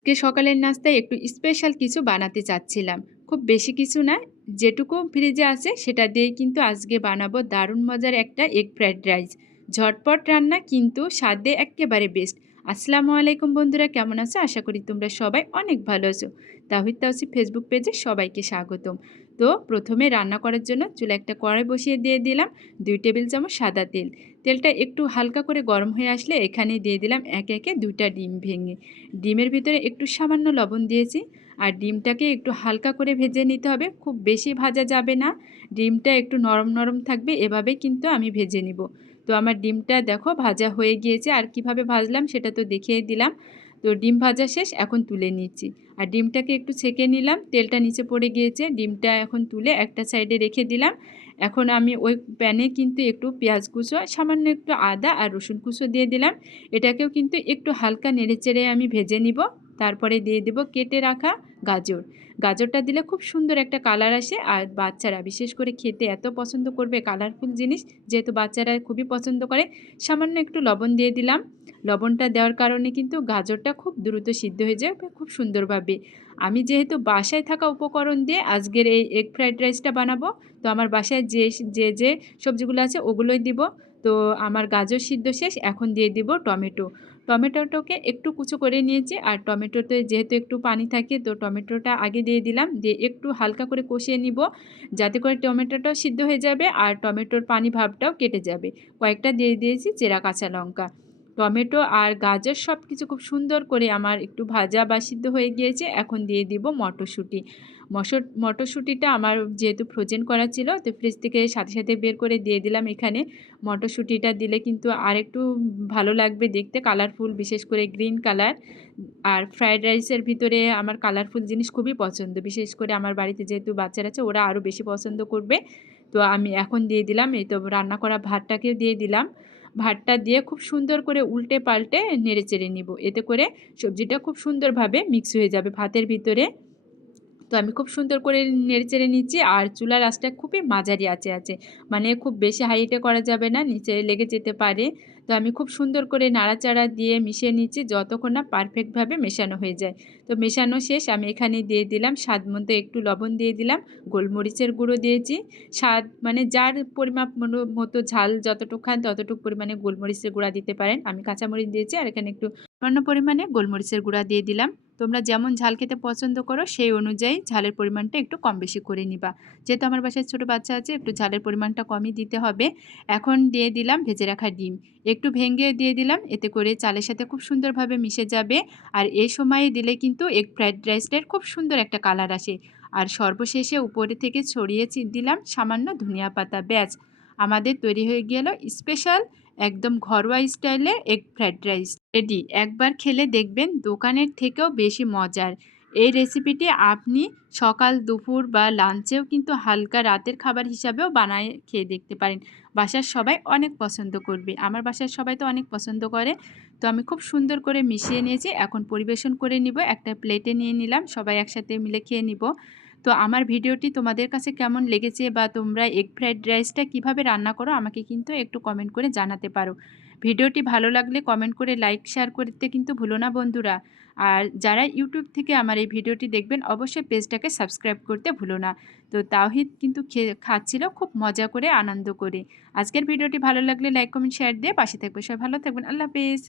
আজকে সকালের নাস্তায় একটু স্পেশাল কিছু বানাতে চাচ্ছিলাম। খুব বেশি কিছু না, যেটুকু ফ্রিজে আছে সেটা দিয়ে কিন্তু আজকে বানাবো দারুণ মজার একটা এগ ফ্রাইড রাইস ঝটপট রান্না কিন্তু স্বাদে একেবারে বেস্ট আসসালামু আলাইকুম বন্ধুরা, কেমন আছো? আশা করি তোমরা সবাই অনেক ভালো আছো। তাহিদ তাওসি ফেসবুক পেজে সবাইকে স্বাগতম। তো প্রথমে রান্না করার জন্য চুলে একটা কড়াই বসিয়ে দিয়ে দিলাম দুই টেবিল চামচ সাদা তেল। তেলটা একটু হালকা করে গরম হয়ে আসলে এখানে দিয়ে দিলাম একে একে দুইটা ডিম ভেঙে। ডিমের ভিতরে একটু সামান্য লবণ দিয়েছি আর ডিমটাকে একটু হালকা করে ভেজে নিতে হবে, খুব বেশি ভাজা যাবে না। ডিমটা একটু নরম নরম থাকবে এভাবে কিন্তু আমি ভেজে নিব। তো আমার ডিমটা দেখো ভাজা হয়ে গিয়েছে, আর কীভাবে ভাজলাম সেটা তো দেখিয়ে দিলাম। তো ডিম ভাজা শেষ, এখন তুলে নিচ্ছি। আর ডিমটাকে একটু ছেঁকে নিলাম, তেলটা নিচে পড়ে গিয়েছে, ডিমটা এখন তুলে একটা সাইডে রেখে দিলাম। এখন আমি ওই প্যানে কিন্তু একটু পেঁয়াজ কুচো, সামান্য একটু আদা আর রসুন কুচো দিয়ে দিলাম। এটাকেও কিন্তু একটু হালকা নেড়েচেড়ে আমি ভেজে নিব। তারপরে দিয়ে দেব কেটে রাখা গাজর। গাজরটা দিলে খুব সুন্দর একটা কালার আসে। আর বাচ্চারা, বিশেষ করে খেতে এত পছন্দ করবে কালারফুল জিনিস, যেহেতু বাচ্চারা খুবই পছন্দ করে, সামান্য একটু লবণ দিয়ে দিলাম। লবণটা দেওয়ার কারণে কিন্তু গাজরটা খুব দ্রুত সিদ্ধ হয়ে যায় খুব সুন্দরভাবে। আমি যেহেতু বাসায় থাকা উপকরণ দিয়ে আজকের এই এগ ফ্রাইড রাইসটা বানাবো, তো আমার বাসায় যে যে যে সবজিগুলো আছে ওগুলোই দিব। তো আমার গাজর সিদ্ধ শেষ, এখন দিয়ে দিব টমেটো। টমেটোটাকে একটু কুচো করে নিয়েছি আর টমেটোতে যেহেতু একটু পানি থাকে, তো টমেটোটা আগে দিয়ে দিলাম, দিয়ে একটু হালকা করে কষিয়ে নিব যাতে করে টমেটোটাও সিদ্ধ হয়ে যাবে আর টমেটোর পানি ভাবটাও কেটে যাবে। কয়েকটা দিয়ে দিয়েছি চেরা কাঁচা লঙ্কা। টমেটো আর গাজর সব কিছু খুব সুন্দর করে আমার একটু ভাজা বা সিদ্ধ হয়ে গিয়েছে, এখন দিয়ে দিব মটরশুঁটি। মটর মটরশুঁটিটা আমার যেহেতু ফ্রোজেন করা ছিল, তো ফ্রিজ থেকে সাথে সাথে বের করে দিয়ে দিলাম এখানে। মটরশুঁটিটা দিলে কিন্তু আর একটু ভালো লাগবে দেখতে কালারফুল বিশেষ করে গ্রিন কালার আর ফ্রায়েড রাইসের ভিতরে আমার কালারফুল জিনিস খুবই পছন্দ, বিশেষ করে আমার বাড়িতে যেহেতু বাচ্চারা আছে, ওরা আরও বেশি পছন্দ করবে। তো আমি এখন দিয়ে দিলাম, এই তো রান্না করা ভাতটাকেও দিয়ে দিলাম। ভাতটা দিয়ে খুব সুন্দর করে উল্টে পাল্টে নেড়ে চেড়ে নিব। এতে করে সবজিটা খুব সুন্দরভাবে মিক্স হয়ে যাবে ভাতের ভিতরে। তো আমি খুব সুন্দর করে নেড়ে চেড়ে নিচ্ছি। আর চুলার আঁচটা খুবই মাঝারি আছে আছে। মানে খুব বেশি হাইটে করা যাবে না, নিচে লেগে যেতে পারে। তো আমি খুব সুন্দর করে নাড়াচাড়া দিয়ে মিশিয়ে নিচ্ছি যতক্ষণ না পারফেক্টভাবে মেশানো হয়ে যায়। তো মেশানো শেষ, আমি এখানে দিয়ে দিলাম স্বাদ মতো একটু লবণ দিয়ে দিলাম, গোলমরিচের গুঁড়ো দিয়েছি। স্বাদ মানে যার পরিমাপ মতো ঝাল যতটুকু খান ততটুকু পরিমাণে গোলমরিচের গুঁড়া দিতে পারেন। আমি কাঁচামরিচ দিয়েছি আর এখানে একটু অন্য পরিমাণে গোলমরিচের গুঁড়া দিয়ে দিলাম। তোমরা যেমন ঝাল খেতে পছন্দ করো, সেই অনুযায়ী ঝালের পরিমাণটা একটু কম বেশি করে নিবা। যেহেতু আমার বাসায় ছোটো বাচ্চা আছে, একটু ঝালের পরিমাণটা কমই দিতে হবে। এখন দিয়ে দিলাম ভেজে রাখা ডিম। একটু ভেঙে দিয়ে দিলাম, এতে করে চালের সাথে খুব সুন্দরভাবে মিশে যাবে। আর এই সময়ে দিলে কিন্তু এগ ফ্রাইড রাইসটার খুব সুন্দর একটা কালার আসে। আর সর্বশেষে উপরে থেকে ছড়িয়ে দিলাম সামান্য ধনিয়া পাতা ব্যাচ আমাদের তৈরি হয়ে গেল স্পেশাল একদম ঘরোয়া স্টাইলে এগ ফ্রাইড রাইস রেডি একবার খেলে দেখবেন দোকানের থেকেও বেশি মজার। এই রেসিপিটি আপনি সকাল, দুপুর বা লাঞ্চেও কিন্তু হালকা রাতের খাবার হিসাবেও বানায় খেয়ে দেখতে পারেন। বাসার সবাই অনেক পছন্দ করবে। আমার বাসার সবাই তো অনেক পছন্দ করে। তো আমি খুব সুন্দর করে মিশিয়ে নিয়েছি। এখন পরিবেশন করে নিব। একটা প্লেটে নিয়ে নিলাম। সবাই একসাথে মিলে খেয়ে নিব। তো আমার ভিডিওটি তোমাদের কাছে কেমন লেগেছে বা তোমরা এগ ফ্রাইড রাইসটা কীভাবে রান্না করো আমাকে কিন্তু একটু কমেন্ট করে জানাতে পারো। ভিডিওটি ভালো লাগলে কমেন্ট করে লাইক শেয়ার করতে কিন্তু ভুলো না বন্ধুরা। আর যারা ইউটিউব থেকে আমার এই ভিডিওটি দেখবেন, অবশ্যই পেজটাকে সাবস্ক্রাইব করতে ভুলো না। তো তাওহিদ কিন্তু খাচ্ছিল খুব মজা করে, আনন্দ করে। আজকের ভিডিওটি ভালো লাগলে লাইক কমেন্ট শেয়ার দিয়ে পাশে থাকবে। সবাই ভালো থাকবেন। আল্লাহ হাফেজ।